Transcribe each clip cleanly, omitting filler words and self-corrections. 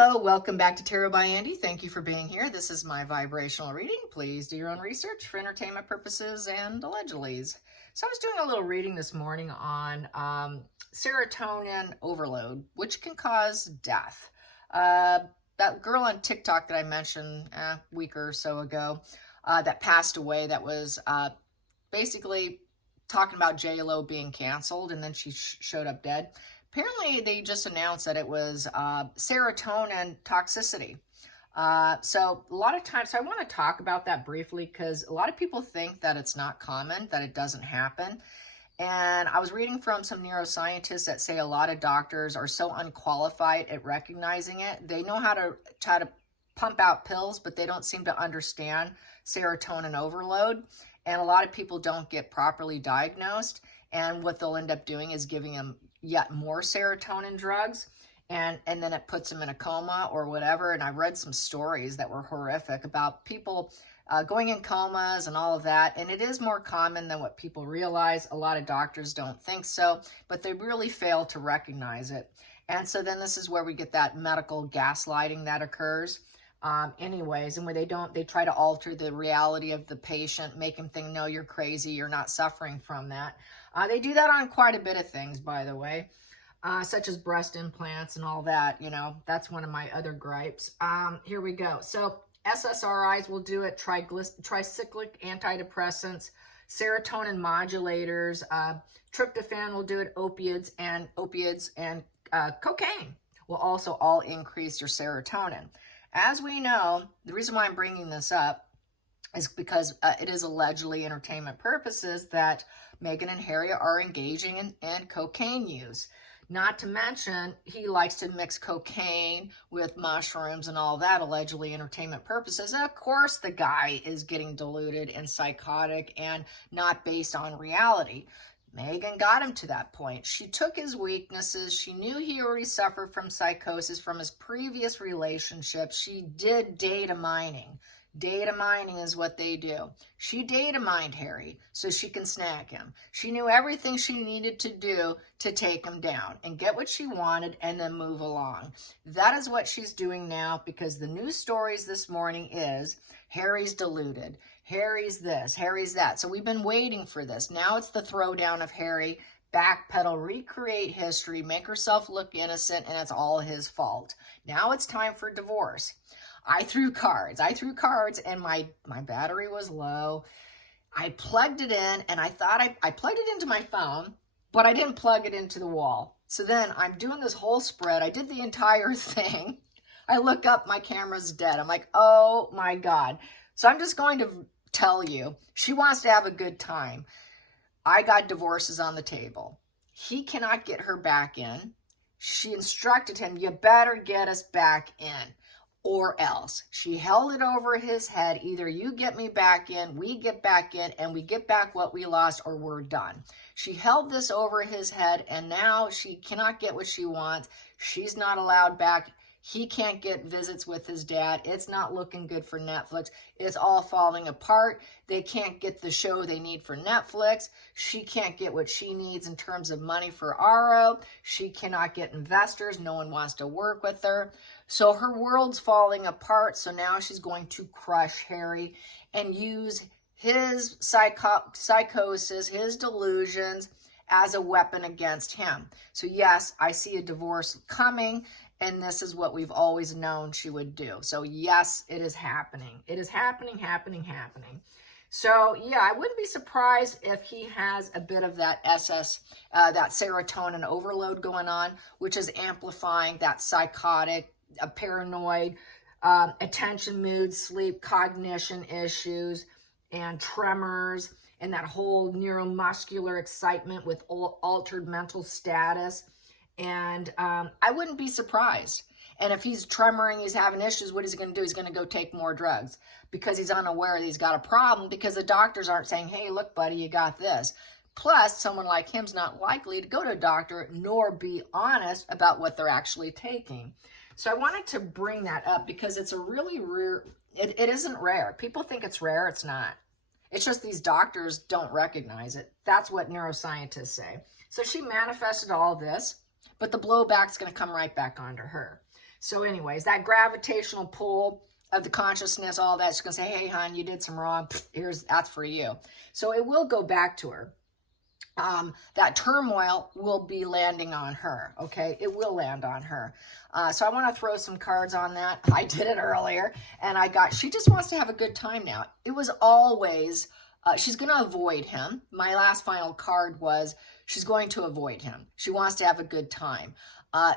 Hello, welcome back to Tarot by Andy. Thank you for being here. This is my vibrational reading. Please do your own research for entertainment purposes and allegedlys. So I was doing a little reading this morning on serotonin overload, which can cause death. That girl on TikTok that I mentioned a week or so ago that passed away, that was basically talking about J-Lo being canceled, and then she showed up dead. Apparently, they just announced that it was serotonin toxicity. So a lot of times, so I want to talk about that briefly because a lot of people think that it's not common, that it doesn't happen. And I was reading from some neuroscientists that say a lot of doctors are so unqualified at recognizing it. They know how to try to pump out pills, but they don't seem to understand serotonin overload. And a lot of people don't get properly diagnosed. And what they'll end up doing is giving them yet more serotonin drugs, and then it puts them in a coma or whatever. And I read some stories that were horrific about people going in comas and all of that. And it is more common than what people realize. A lot of doctors don't think so, but they really fail to recognize it. And so then this is where we get that medical gaslighting that occurs. Anyways, and where they try to alter the reality of the patient, make them think, no, you're crazy, you're not suffering from that. They do that on quite a bit of things, by the way, such as breast implants and all that. You know, that's one of my other gripes. Here we go. So SSRIs will do it, tricyclic antidepressants, serotonin modulators, tryptophan will do it, opiates and cocaine will also all increase your serotonin. As we know, the reason why I'm bringing this up is because it is allegedly entertainment purposes that Meghan and Harry are engaging in cocaine use. Not to mention, he likes to mix cocaine with mushrooms and all that, allegedly entertainment purposes. And of course, the guy is getting deluded and psychotic and not based on reality. Meghan got him to that point. She took his weaknesses. She knew he already suffered from psychosis from his previous relationships. She did data mining. Data mining is what they do. She data mined Harry so she can snag him. She knew everything she needed to do to take him down and get what she wanted and then move along. That is what she's doing now, because the news stories this morning is Harry's deluded. Harry's this, Harry's that. So we've been waiting for this. Now it's the throwdown of Harry. Backpedal, recreate history, make herself look innocent, and it's all his fault. Now it's time for divorce. I threw cards and my battery was low. I plugged it in, and I thought I plugged it into my phone, but I didn't plug it into the wall. So then I'm doing this whole spread. I did the entire thing. I look up, my camera's dead. I'm like, oh my God. So I'm just going to tell you, she wants to have a good time. I got divorces on the table. He cannot get her back in. She instructed him, you better get us back in, or else. She held it over his head. Either you get me back in, we get back in, and we get back what we lost, or we're done. She held this over his head, and now she cannot get what she wants. She's not allowed back. He can't get visits with his dad. It's not looking good for Netflix. It's all falling apart. They can't get the show they need for Netflix. She can't get what she needs in terms of money for RO. She cannot get investors. No one wants to work with her. So her world's falling apart. So now she's going to crush Harry and use his psychosis, his delusions as a weapon against him. So yes, I see a divorce coming. And this is what we've always known she would do. So yes, it is happening. It is happening. So yeah, I wouldn't be surprised if he has a bit of that that serotonin overload going on, which is amplifying that psychotic, paranoid, attention, mood, sleep, cognition issues, and tremors, and that whole neuromuscular excitement with altered mental status. And I wouldn't be surprised. And if he's tremoring, he's having issues, what is he going to do? He's going to go take more drugs because he's unaware that he's got a problem, because the doctors aren't saying, hey, look, buddy, you got this. Plus, someone like him's not likely to go to a doctor nor be honest about what they're actually taking. So I wanted to bring that up because it's a really rare, it isn't rare. People think it's rare. It's not. It's just these doctors don't recognize it. That's what neuroscientists say. So she manifested all this, but the blowback's going to come right back onto her. So anyways, that gravitational pull of the consciousness, all that, she's going to say, hey, hon, you did some wrong. That's for you. So it will go back to her. That turmoil will be landing on her, okay? It will land on her. So I want to throw some cards on that. I did it earlier, and she just wants to have a good time now. It was always, she's going to avoid him. My last final card was, she's going to avoid him. She wants to have a good time.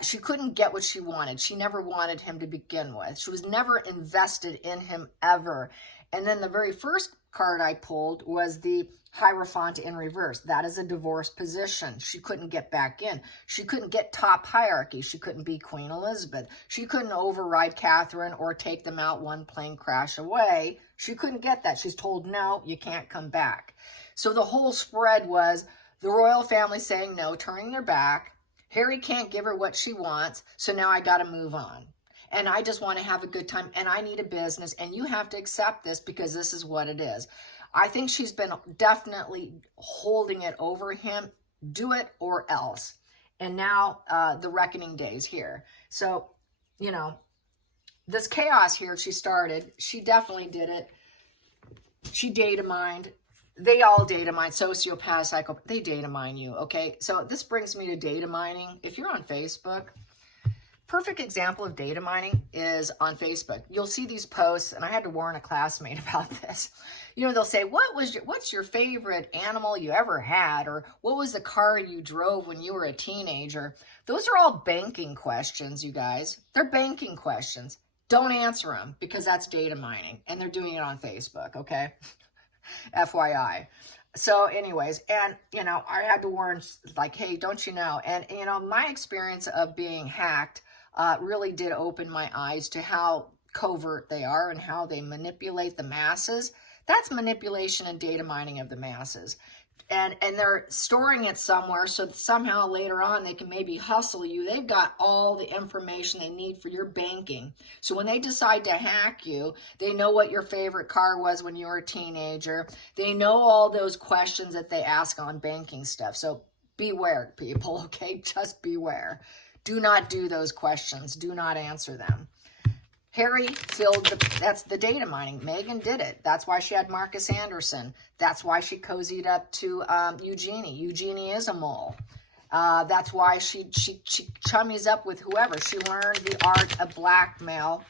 She couldn't get what she wanted. She never wanted him to begin with. She was never invested in him ever. And then the very first card I pulled was the Hierophant in reverse. That is a divorce position. She couldn't get back in. She couldn't get top hierarchy. She couldn't be Queen Elizabeth. She couldn't override Catherine or take them out one plane crash away. She couldn't get that. She's told, no, you can't come back. So the whole spread was the royal family saying no, turning their back. Harry can't give her what she wants, so now I got to move on. And I just want to have a good time, and I need a business, and you have to accept this because this is what it is. I think she's been definitely holding it over him. Do it or else. And now the reckoning day's here. So, you know, this chaos here she started, she definitely did it. She data mined. They all data mine, sociopath, psychopath, they data mine you, okay? So this brings me to data mining. If you're on Facebook, perfect example of data mining is on Facebook. You'll see these posts, and I had to warn a classmate about this. You know, they'll say, what's your favorite animal you ever had? Or what was the car you drove when you were a teenager? Those are all banking questions, you guys. They're banking questions. Don't answer them because that's data mining, and they're doing it on Facebook, okay? FYI. So anyways, and, you know, I had to warn, like, hey, don't you know? And, you know, my experience of being hacked really did open my eyes to how covert they are and how they manipulate the masses. That's manipulation and data mining of the masses. And they're storing it somewhere so that somehow later on they can maybe hustle you. They've got all the information they need for your banking. So when they decide to hack you, they know what your favorite car was when you were a teenager. They know all those questions that they ask on banking stuff. So beware, people, okay? Just beware. Do not do those questions. Do not answer them. Harry that's the data mining. Meghan did it. That's why she had Marcus Anderson. That's why she cozied up to Eugenie. Eugenie is a mole. That's why she chummies up with whoever. She learned the art of blackmail,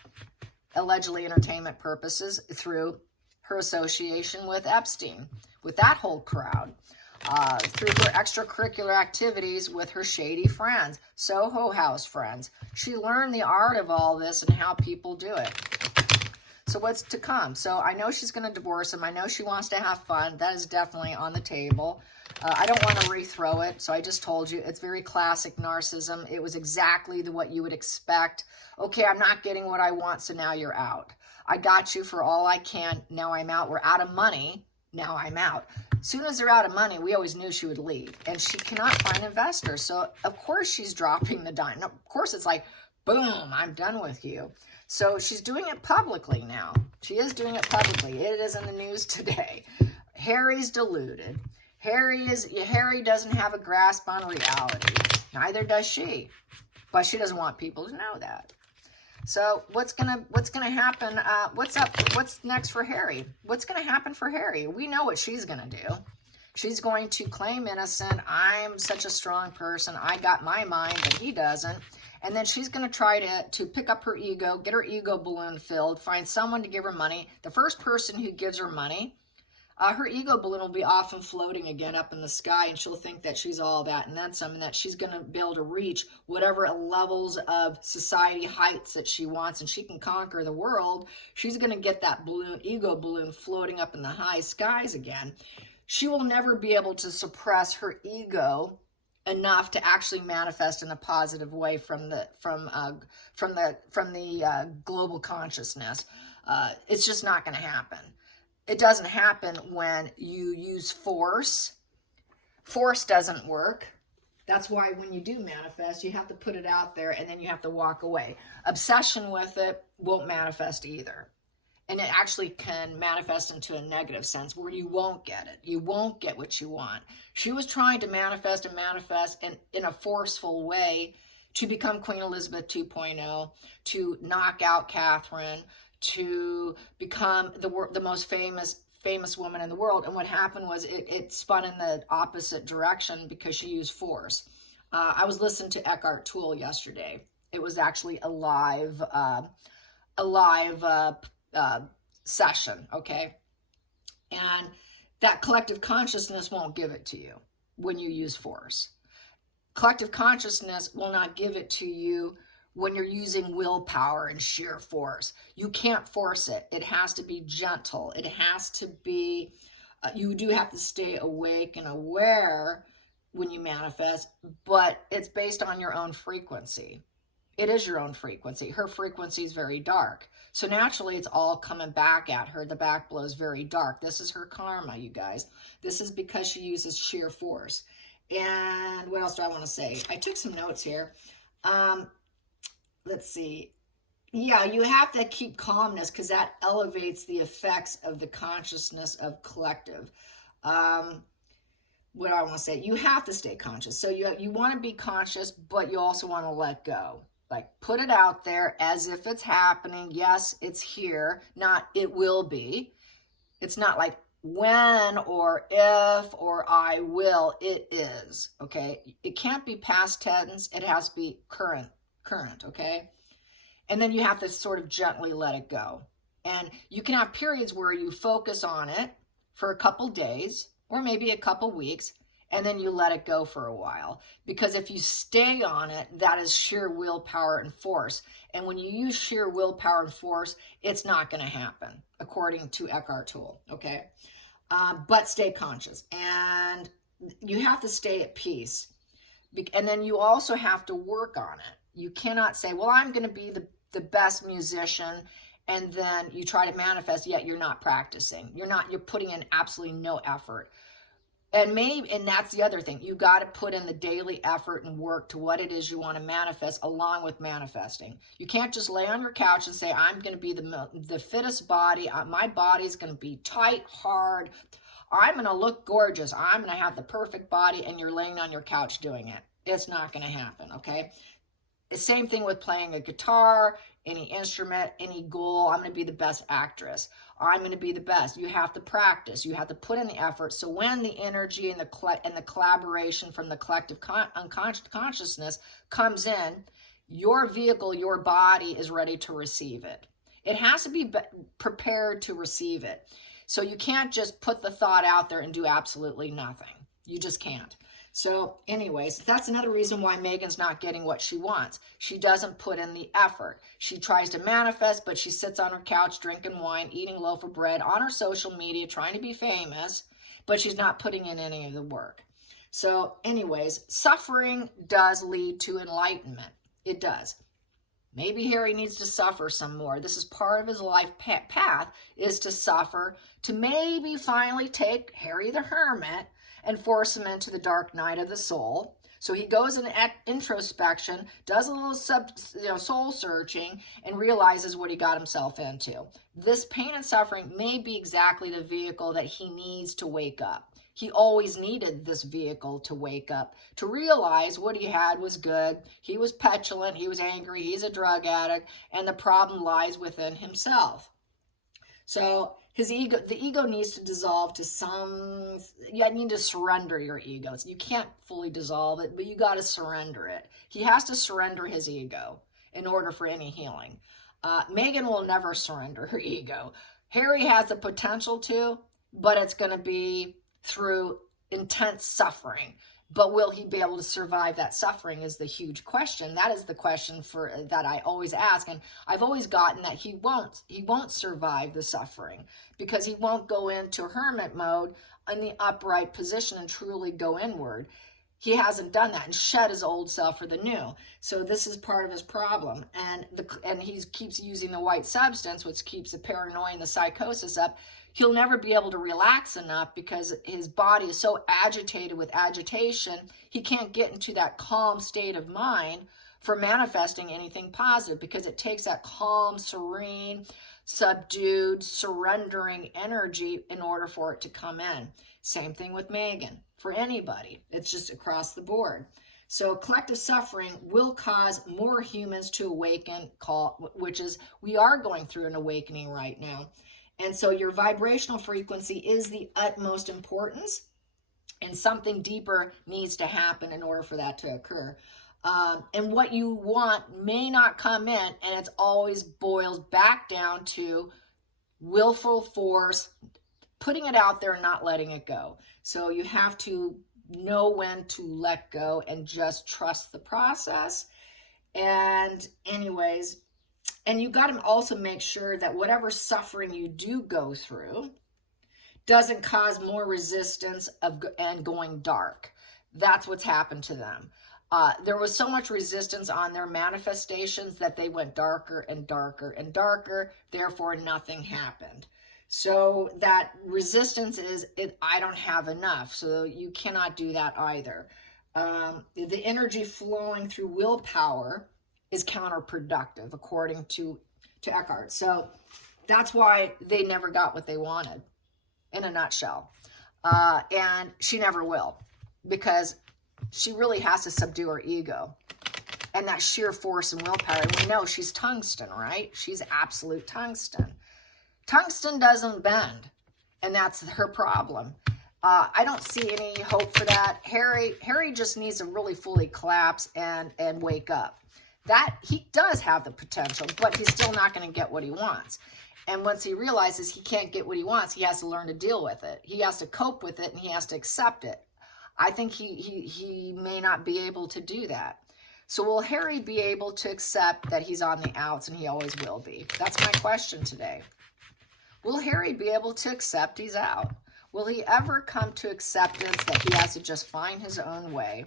allegedly entertainment purposes, through her association with Epstein, with that whole crowd. Through her extracurricular activities with her shady friends, Soho House friends. She learned the art of all this and how people do it. So what's to come? So I know she's going to divorce him. I know she wants to have fun. That is definitely on the table. I don't want to rethrow it, so I just told you. It's very classic narcissism. It was exactly what you would expect. Okay, I'm not getting what I want, so now you're out. I got you for all I can. Now I'm out. We're out of money. Now I'm out. As soon as they're out of money, we always knew she would leave. And she cannot find investors. So, of course, she's dropping the dime. Of course, it's like, boom, I'm done with you. So she's doing it publicly now. She is doing it publicly. It is in the news today. Harry's deluded. Harry doesn't have a grasp on reality. Neither does she. But she doesn't want people to know that. So what's gonna happen? What's next for Harry? What's gonna happen for Harry? We know what she's gonna do. She's going to claim innocent. I'm such a strong person. I got my mind, but he doesn't. And then she's gonna try to pick up her ego, get her ego balloon filled, find someone to give her money. The first person who gives her money, her ego balloon will be off and floating again up in the sky, and she'll think that she's all that and then some, and that she's going to be able to reach whatever levels of society heights that she wants, and she can conquer the world. She's going to get that ego balloon floating up in the high skies again. She will never be able to suppress her ego enough to actually manifest in a positive way from the global consciousness. It's just not going to happen. It doesn't happen when you use force. Force doesn't work. That's why when you do manifest, you have to put it out there and then you have to walk away. Obsession with it won't manifest either. And it actually can manifest into a negative sense where you won't get it. You won't get what you want. She was trying to manifest and in a forceful way to become Queen Elizabeth 2.0, to knock out Catherine, to become the most famous woman in the world. And what happened was it spun in the opposite direction because she used force. I was listening to Eckhart Tolle yesterday. It was actually a live session, okay? And that collective consciousness won't give it to you when you use force. Collective consciousness will not give it to you when you're using willpower and sheer force. You can't force it. It has to be gentle. It has to be, you do have to stay awake and aware when you manifest, but it's based on your own frequency. It is your own frequency. Her frequency is very dark. So naturally, it's all coming back at her. The back blow is very dark. This is her karma, you guys. This is because she uses sheer force. And what else do I want to say? I took some notes here. Let's see. Yeah, you have to keep calmness because that elevates the effects of the consciousness of collective. What do I want to say? You have to stay conscious. So you want to be conscious, but you also want to let go. Like, put it out there as if it's happening. Yes, it's here. Not it will be. It's not like when or if or I will. It is, okay? It can't be past tense. It has to be current, okay? And then you have to sort of gently let it go. And you can have periods where you focus on it for a couple days or maybe a couple weeks, and then you let it go for a while. Because if you stay on it, that is sheer willpower and force. And when you use sheer willpower and force, it's not going to happen, according to Eckhart Tolle, okay? But stay conscious. And you have to stay at peace. And then you also have to work on it. You cannot say, well, I'm going to be the best musician, and then you try to manifest, yet you're not practicing. You're putting in absolutely no effort. And that's the other thing. You got to put in the daily effort and work to what it is you want to manifest along with manifesting. You can't just lay on your couch and say, I'm going to be the fittest body. My body's going to be tight, hard. I'm going to look gorgeous. I'm going to have the perfect body, and you're laying on your couch doing it. It's not going to happen, okay? The same thing with playing a guitar, any instrument, any goal. I'm going to be the best actress. I'm going to be the best. You have to practice. You have to put in the effort. So when the energy and the collaboration from the collective consciousness comes in, your vehicle, your body is ready to receive it. It has to be prepared to receive it. So you can't just put the thought out there and do absolutely nothing. You just can't. So anyways, that's another reason why Meghan's not getting what she wants. She doesn't put in the effort. She tries to manifest, but she sits on her couch drinking wine, eating a loaf of bread on her social media, trying to be famous, but she's not putting in any of the work. So anyways, suffering does lead to enlightenment. It does. Maybe Harry needs to suffer some more. This is part of his life path, is to suffer, to maybe finally take Harry the Hermit and force him into the dark night of the soul. So he goes in introspection, does a little soul searching, and realizes what he got himself into. This pain and suffering may be exactly the vehicle that he needs to wake up. He always needed this vehicle to wake up, to realize what he had was good. He was petulant, he was angry, he's a drug addict, and the problem lies within himself. So the ego needs to dissolve to you need to surrender your ego. You can't fully dissolve it, but you got to surrender it. He has to surrender his ego in order for any healing. Meghan will never surrender her ego. Harry has the potential to, but it's going to be through intense suffering. But will he be able to survive that suffering is the huge question. That is the question that I always ask. And I've always gotten that he won't survive the suffering because he won't go into hermit mode in the upright position and truly go inward. He hasn't done that and shed his old self for the new. So this is part of his problem. And he keeps using the white substance, which keeps the paranoia and the psychosis up. He'll never be able to relax enough because his body is so agitated with agitation, he can't get into that calm state of mind for manifesting anything positive because it takes that calm, serene, subdued, surrendering energy in order for it to come in. Same thing with Meghan, for anybody. It's just across the board. So collective suffering will cause more humans to awaken, which is, we are going through an awakening right now. And so your vibrational frequency is the utmost importance, and something deeper needs to happen in order for that to occur. And what you want may not come in, and it always boils back down to willful force, putting it out there and not letting it go. So you have to know when to let go and just trust the process. And anyways, and you got to also make sure that whatever suffering you do go through doesn't cause more resistance and going dark. That's what's happened to them. There was so much resistance on their manifestations that they went darker and darker and darker. Therefore, nothing happened. So that resistance is, I don't have enough. So you cannot do that either. The energy flowing through willpower is counterproductive, according to Eckhart. So that's why they never got what they wanted, in a nutshell. And she never will, because she really has to subdue her ego and that sheer force and willpower. And we know she's tungsten, right? She's absolute tungsten. Tungsten doesn't bend, and that's her problem. I don't see any hope for that. Harry just needs to really fully collapse and wake up. That he does have the potential, but he's still not going to get what he wants. And once he realizes he can't get what he wants, he has to learn to deal with it. He has to cope with it, and he has to accept it. I think he may not be able to do that. So will Harry be able to accept that he's on the outs, and he always will be? That's my question today. Will Harry be able to accept he's out? Will he ever come to acceptance that he has to just find his own way?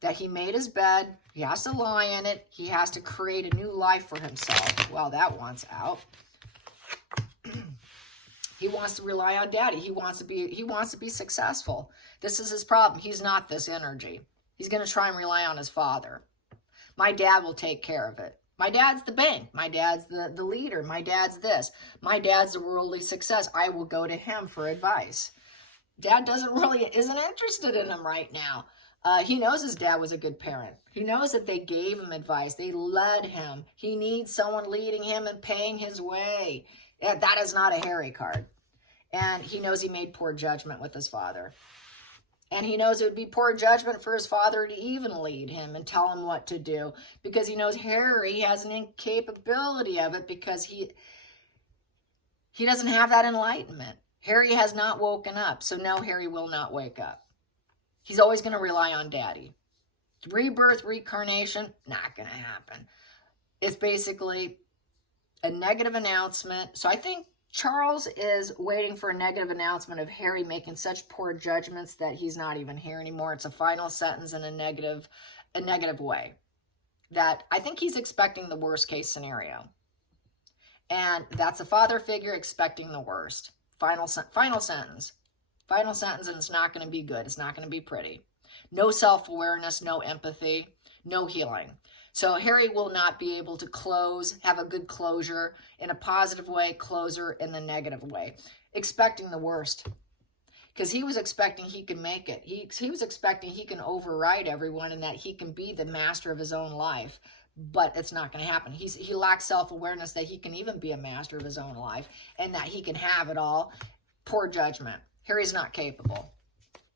That he made his bed, he has to lie in it, he has to create a new life for himself. Well, that wants out. He wants to rely on daddy. He wants to be successful. This is his problem. He's not this energy. He's going to try and rely on his father. My dad will take care of it. My dad's the bank. My dad's the leader. My dad's this. My dad's the worldly success. I will go to him for advice. Dad isn't interested in him right now. He knows his dad was a good parent. He knows that they gave him advice. They led him. He needs someone leading him and paying his way. Yeah, that is not a Harry card. And he knows he made poor judgment with his father. And he knows it would be poor judgment for his father to even lead him and tell him what to do, because he knows Harry has an incapability of it, because he doesn't have that enlightenment. Harry has not woken up. So no, Harry will not wake up. He's always going to rely on daddy. Rebirth, reincarnation, not going to happen. It's basically a negative announcement. So I think Charles is waiting for a negative announcement of Harry making such poor judgments that he's not even here anymore. It's a final sentence in a negative way. That I think he's expecting the worst case scenario. And that's a father figure expecting the worst. Final sentence. Final sentence, and it's not going to be good. It's not going to be pretty. No self-awareness, no empathy, no healing. So Harry will not be able to have a good closure in a positive way, closure in the negative way, expecting the worst. Because he was expecting he can make it. He was expecting he can override everyone and that he can be the master of his own life. But it's not going to happen. He lacks self-awareness that he can even be a master of his own life and that he can have it all. Poor judgment. Harry's not capable.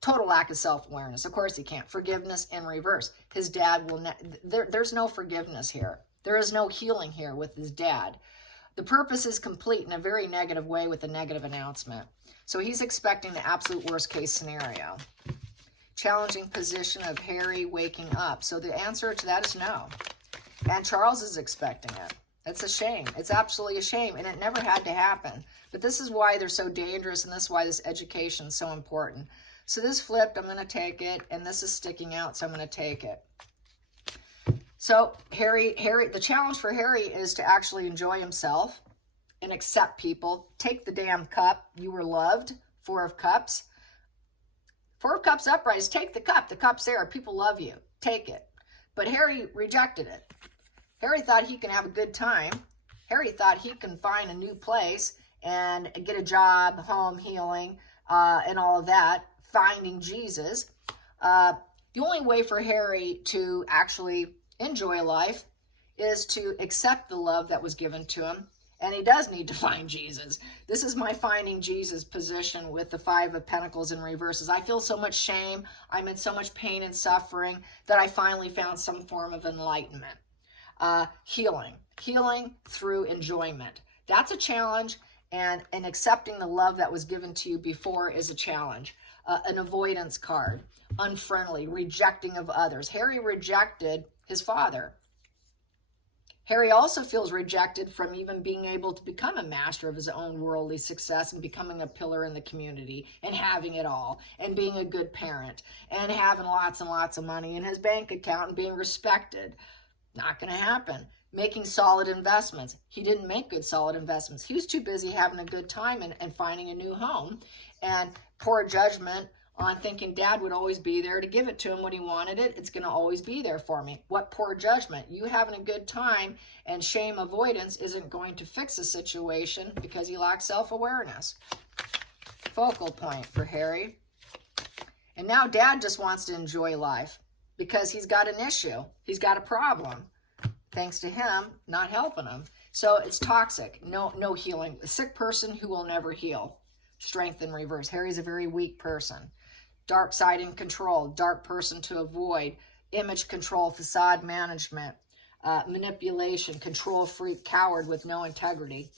Total lack of self-awareness. Of course he can't. Forgiveness in reverse. His dad will there's no forgiveness here. There is no healing here with his dad. The purpose is complete in a very negative way with a negative announcement. So he's expecting the absolute worst case scenario. Challenging position of Harry waking up. So the answer to that is no. And Charles is expecting it. It's a shame. It's absolutely a shame, and it never had to happen. But this is why they're so dangerous, and this is why this education is so important. So this flipped, I'm going to take it, and this is sticking out, so I'm going to take it. So Harry, the challenge for Harry is to actually enjoy himself and accept people. Take the damn cup. You were loved. 4 of Cups. 4 of Cups upright is take the cup. The cup's there. People love you. Take it. But Harry rejected it. Harry thought he can have a good time. Harry thought he can find a new place and get a job, home, healing, and all of that, finding Jesus. The The only way for Harry to actually enjoy life is to accept the love that was given to him. And he does need to find Jesus. This is my finding Jesus position with the Five of Pentacles in reverses. I feel so much shame. I'm in so much pain and suffering that I finally found some form of enlightenment. Healing through enjoyment. That's a challenge, and accepting the love that was given to you before is a challenge. An avoidance card, unfriendly, rejecting of others. Harry rejected his father. Harry also feels rejected from even being able to become a master of his own worldly success and becoming a pillar in the community and having it all and being a good parent and having lots and lots of money in his bank account and being respected. Not going to happen. Making solid investments. He didn't make good solid investments. He was too busy having a good time and finding a new home, and poor judgment on thinking dad would always be there to give it to him when he wanted it. It's going to always be there for me. What poor judgment. You having a good time and shame avoidance isn't going to fix the situation because you lack self-awareness. Focal point for Harry. And now dad just wants to enjoy life because he's got an issue. He's got a problem. Thanks to him not helping him. So it's toxic. No healing. A sick person who will never heal. Strength in reverse. Harry's a very weak person. Dark side and control. Dark person to avoid. Image control. Facade management. Manipulation. Control freak. Coward with no integrity.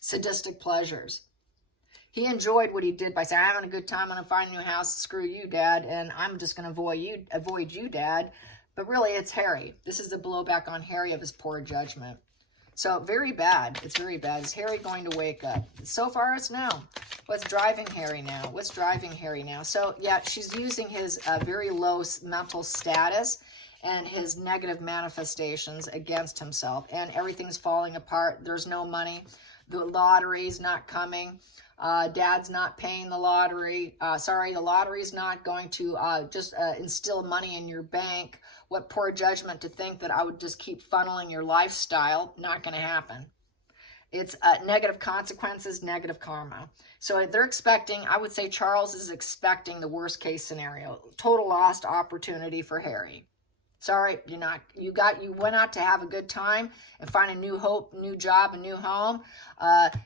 Sadistic pleasures. He enjoyed what he did by saying, I'm having a good time. I'm going to find a new house. Screw you, Dad. And I'm just going to avoid you, Dad. But really, it's Harry. This is the blowback on Harry of his poor judgment. So very bad. It's very bad. Is Harry going to wake up? So far, it's no. What's driving Harry now? What's driving Harry now? So, yeah, she's using his very low mental status and his negative manifestations against himself. And everything's falling apart. There's no money. The lottery's not coming. Dad's not paying the lottery. The lottery's not going to just instill money in your bank. What poor judgment to think that I would just keep funneling your lifestyle. Not going to happen. It's negative consequences, negative karma. So they're expecting, I would say Charles is expecting the worst case scenario. Total lost opportunity for Harry. Sorry, you went out to have a good time and find a new hope, new job, a new home.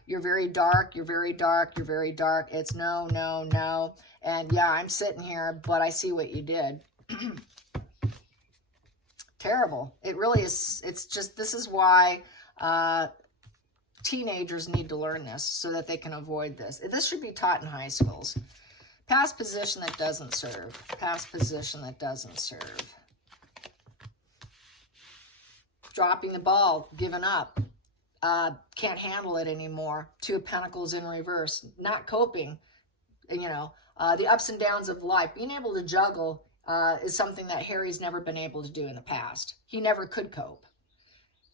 You're very dark, you're very dark, you're very dark. It's no, no, no. And yeah, I'm sitting here, but I see what you did. Terrible. It really is. It's just, this is why teenagers need to learn this so that they can avoid this. This should be taught in high schools. Past position that doesn't serve. Past position that doesn't serve. Dropping the ball, giving up, can't handle it anymore. Two of Pentacles in reverse, not coping, the ups and downs of life. Being able to juggle is something that Harry's never been able to do in the past. He never could cope,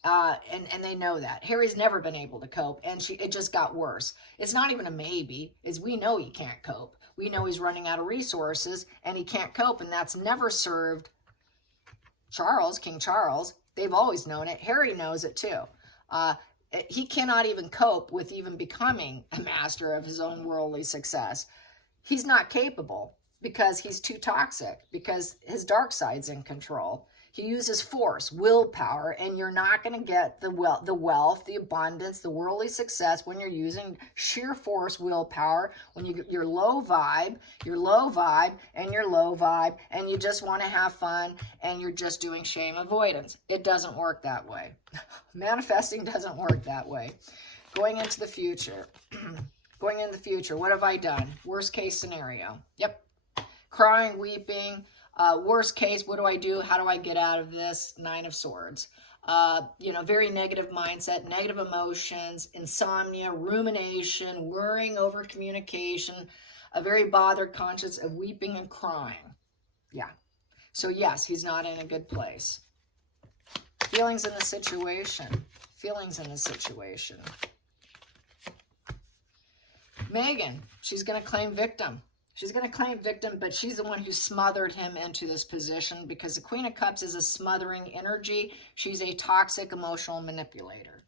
and they know that. Harry's never been able to cope, and it just got worse. It's not even a maybe, we know he can't cope. We know he's running out of resources, and he can't cope, and that's never served Charles, King Charles. They've always known it. Harry knows it too. He cannot even cope with even becoming a master of his own worldly success. He's not capable because he's too toxic, because his dark side's in control. He uses force, willpower, and you're not going to get the wealth, the abundance, the worldly success when you're using sheer force, willpower, when you're low vibe, and you're low vibe, and you just want to have fun, and you're just doing shame avoidance. It doesn't work that way. Manifesting doesn't work that way. Going into the future. Going into the future, what have I done? Worst case scenario. Yep. Crying, weeping. Worst case, what do I do? How do I get out of this? Nine of Swords. Very negative mindset, negative emotions, insomnia, rumination, worrying over communication, a very bothered conscience of weeping and crying. Yeah. So yes, he's not in a good place. Feelings in the situation. Feelings in the situation. Meghan, she's going to claim victim. She's going to claim victim, but she's the one who smothered him into this position because the Queen of Cups is a smothering energy. She's a toxic emotional manipulator.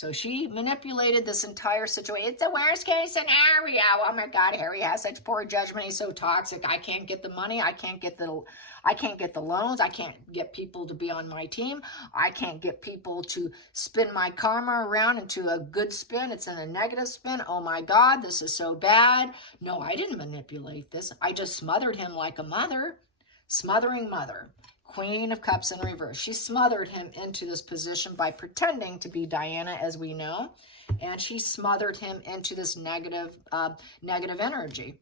So she manipulated this entire situation. It's the worst case scenario. Oh my God, Harry has such poor judgment. He's so toxic. I can't get the money. I can't get the loans. I can't get people to be on my team. I can't get people to spin my karma around into a good spin. It's in a negative spin. Oh my God, this is so bad. No, I didn't manipulate this. I just smothered him like a mother. Smothering mother. Queen of Cups in reverse. She smothered him into this position by pretending to be Diana, as we know, and she smothered him into this negative energy,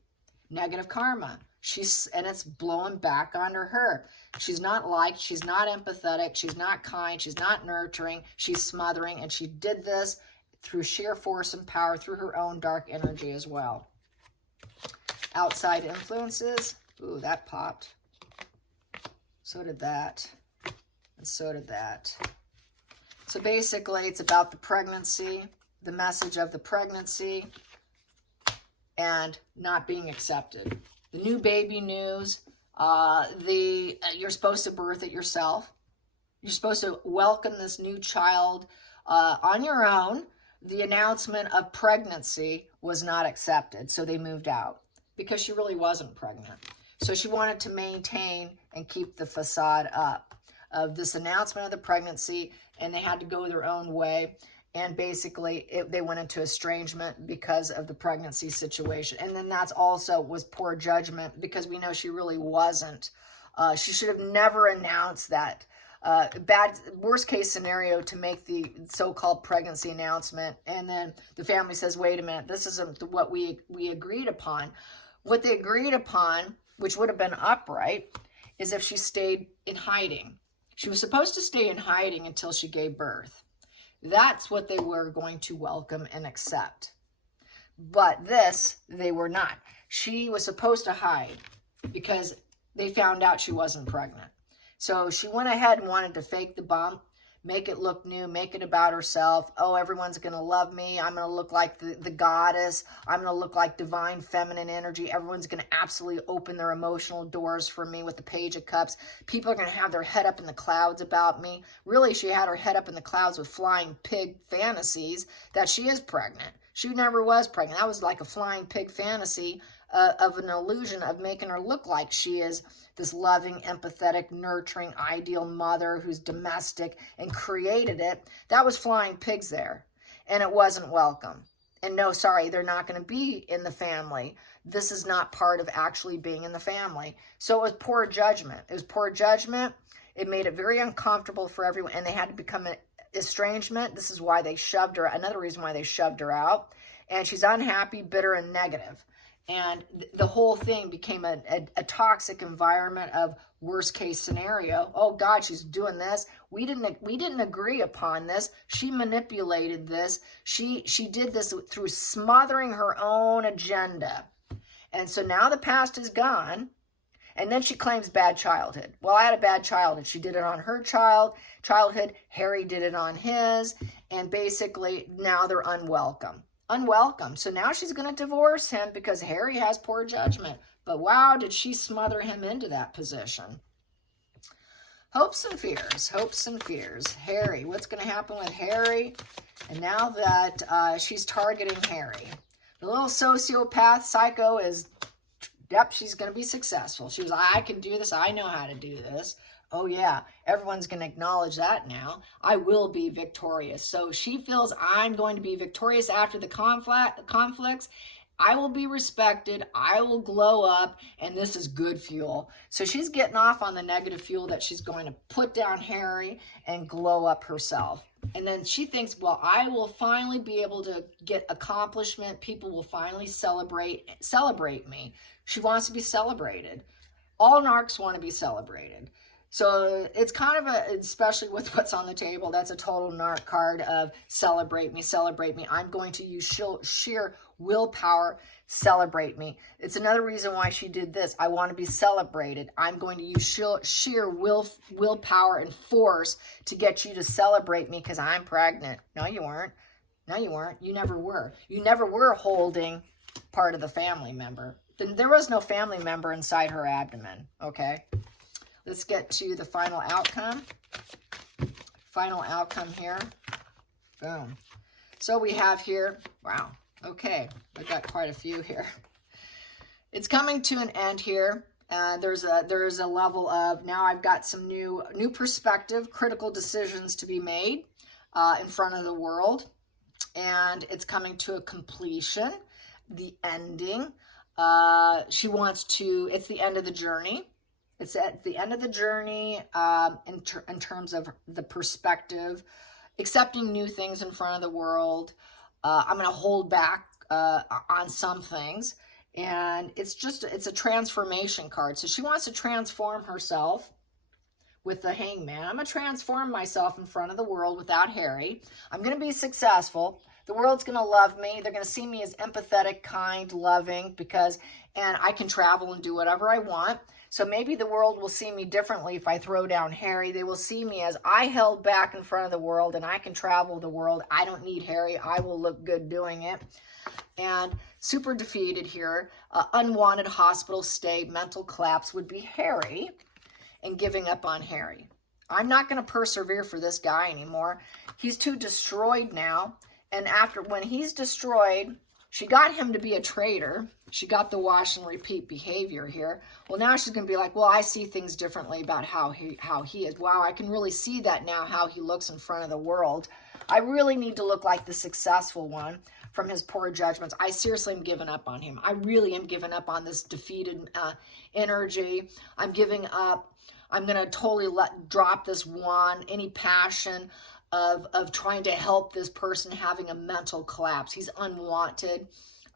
negative karma. And it's blowing back onto her. She's not liked. She's not empathetic. She's not kind. She's not nurturing. She's smothering, and she did this through sheer force and power, through her own dark energy as well. Outside influences. Ooh, that popped. So did that, and so did that. So basically, it's about the pregnancy, the message of the pregnancy, and not being accepted. The new baby news, you're supposed to birth it yourself. You're supposed to welcome this new child on your own. The announcement of pregnancy was not accepted, so they moved out because she really wasn't pregnant. So she wanted to maintain and keep the facade up of this announcement of the pregnancy, and they had to go their own way. And basically, they went into estrangement because of the pregnancy situation. And then that's also was poor judgment, because we know she really wasn't. She should have never announced that. Worst case scenario, to make the so-called pregnancy announcement. And then the family says, wait a minute, this isn't what we agreed upon. What they agreed upon, which would have been upright, is if she stayed in hiding. She was supposed to stay in hiding until she gave birth. That's what they were going to welcome and accept. But this, they were not. She was supposed to hide because they found out she wasn't pregnant. So she went ahead and wanted to fake the bump, make it look new, make it about herself. Oh, everyone's going to love me. I'm going to look like the goddess. I'm going to look like divine feminine energy. Everyone's going to absolutely open their emotional doors for me with the Page of Cups. People are going to have their head up in the clouds about me. Really, she had her head up in the clouds with flying pig fantasies that she is pregnant. She never was pregnant. That was like a flying pig fantasy of an illusion of making her look like she is this loving, empathetic, nurturing, ideal mother who's domestic and created it. That was flying pigs there, and it wasn't welcome. And no, sorry, they're not going to be in the family. This is not part of actually being in the family. So it was poor judgment. It was poor judgment. It made it very uncomfortable for everyone, and they had to become an estrangement. This is why they shoved her, another reason why they shoved her out. And she's unhappy, bitter, and negative. And the whole thing became a toxic environment of worst case scenario. Oh God, she's doing this. We didn't agree upon this. She manipulated this. She did this through smothering her own agenda. And so now the past is gone. And then she claims bad childhood. Well, I had a bad childhood. She did it on her childhood. Harry did it on his. And basically now they're unwelcome. So now she's going to divorce him because Harry has poor judgment. But wow, did she smother him into that position. Hopes and fears. Harry, what's going to happen with Harry? And now that she's targeting Harry. The little sociopath psycho is, yep, she's going to be successful. She was, I can do this. I know how to do this. Oh yeah, everyone's going to acknowledge that now. I will be victorious. So she feels I'm going to be victorious after the conflicts. I will be respected. I will glow up, and this is good fuel. So she's getting off on the negative fuel that she's going to put down Harry and glow up herself. And then she thinks, well, I will finally be able to get accomplishment. People will finally celebrate me. She wants to be celebrated. All narcs want to be celebrated. So it's kind of especially with what's on the table, that's a total narc card of celebrate me. I'm going to use sheer willpower, celebrate me. It's another reason why she did this. I want to be celebrated. I'm going to use sheer willpower and force to get you to celebrate me because I'm pregnant. No, you weren't. You never were. You never were holding part of the family member. Then there was no family member inside her abdomen, okay? Let's get to the final outcome. Final outcome here. Boom. So we have here, wow, okay, I got quite a few here. It's coming to an end here. There's a level of, now I've got some new perspective, critical decisions to be made in front of the world. And it's coming to a completion, the ending. She wants to, it's the end of the journey. It's at the end of the journey in terms of the perspective, accepting new things in front of the world. I'm going to hold back on some things. And it's a transformation card. So she wants to transform herself with the Hangman. I'm going to transform myself in front of the world without Harry. I'm going to be successful. The world's going to love me. They're going to see me as empathetic, kind, loving, and I can travel and do whatever I want. So maybe the world will see me differently if I throw down Harry. They will see me as I held back in front of the world and I can travel the world. I don't need Harry. I will look good doing it. And super defeated here. Unwanted hospital stay, mental collapse would be Harry and giving up on Harry. I'm not going to persevere for this guy anymore. He's too destroyed now. And when he's destroyed, she got him to be a traitor. She got the wash and repeat behavior here. Well, now she's going to be like, well, I see things differently about how he is. Wow, I can really see that now, how he looks in front of the world. I really need to look like the successful one from his poor judgments. I seriously am giving up on him. I really am giving up on this defeated energy. I'm giving up. I'm going to totally drop this wand, any passion of trying to help this person having a mental collapse. He's unwanted.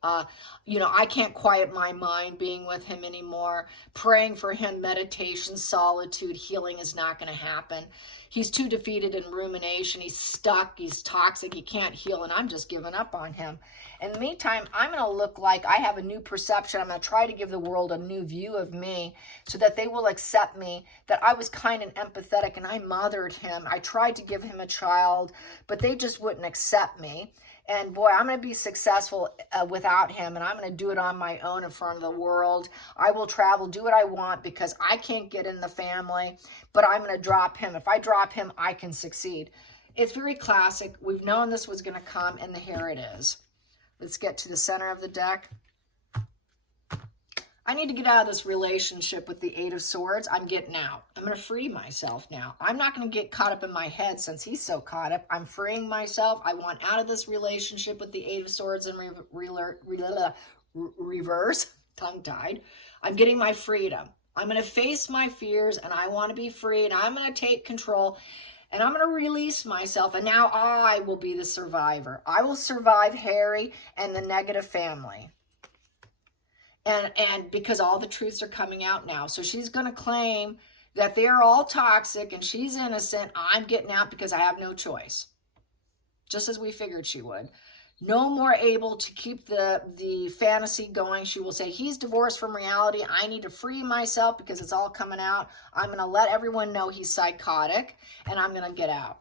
I can't quiet my mind being with him anymore. Praying for him, meditation, solitude, healing is not going to happen. He's too defeated in rumination. He's stuck. He's toxic. He can't heal, and I'm just giving up on him. In the meantime, I'm going to look like I have a new perception. I'm going to try to give the world a new view of me so that they will accept me, that I was kind and empathetic, and I mothered him. I tried to give him a child, but they just wouldn't accept me. And boy, I'm going to be successful without him, and I'm going to do it on my own in front of the world. I will travel, do what I want, because I can't get in the family, but I'm going to drop him. If I drop him, I can succeed. It's very classic. We've known this was going to come, and here it is. Let's get to the center of the deck. I need to get out of this relationship with the Eight of Swords. I'm getting out. I'm going to free myself now. I'm not going to get caught up in my head since he's so caught up. I'm freeing myself. I want out of this relationship with the Eight of Swords in reverse. Tongue-tied. I'm getting my freedom. I'm going to face my fears, and I want to be free, and I'm going to take control, and I'm going to release myself, and now I will be the survivor. I will survive Harry and the negative family. And because all the truths are coming out now. So she's going to claim that they're all toxic and she's innocent. I'm getting out because I have no choice. Just as we figured she would. No more able to keep the fantasy going. She will say, he's divorced from reality. I need to free myself because it's all coming out. I'm going to let everyone know he's psychotic and I'm going to get out.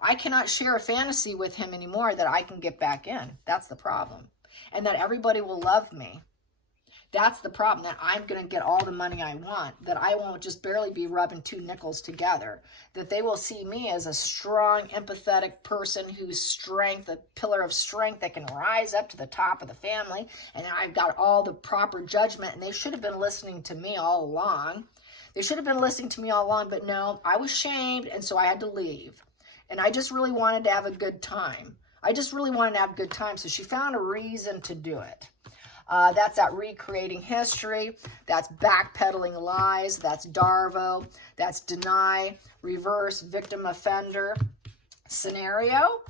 I cannot share a fantasy with him anymore that I can get back in. That's the problem. And that everybody will love me. That's the problem, that I'm going to get all the money I want, that I won't just barely be rubbing two nickels together, that they will see me as a strong, empathetic person whose strength, a pillar of strength that can rise up to the top of the family, and I've got all the proper judgment, and they should have been listening to me all along. They should have been listening to me all along, but no, I was shamed, and so I had to leave. And I just really wanted to have a good time. So she found a reason to do it. That's that recreating history. That's backpedaling lies. That's Darvo. That's deny, reverse, victim offender scenario.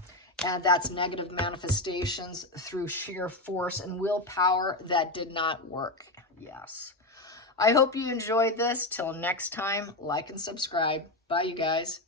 And that's negative manifestations through sheer force and willpower that did not work. Yes. I hope you enjoyed this. Till next time, like and subscribe. Bye, you guys.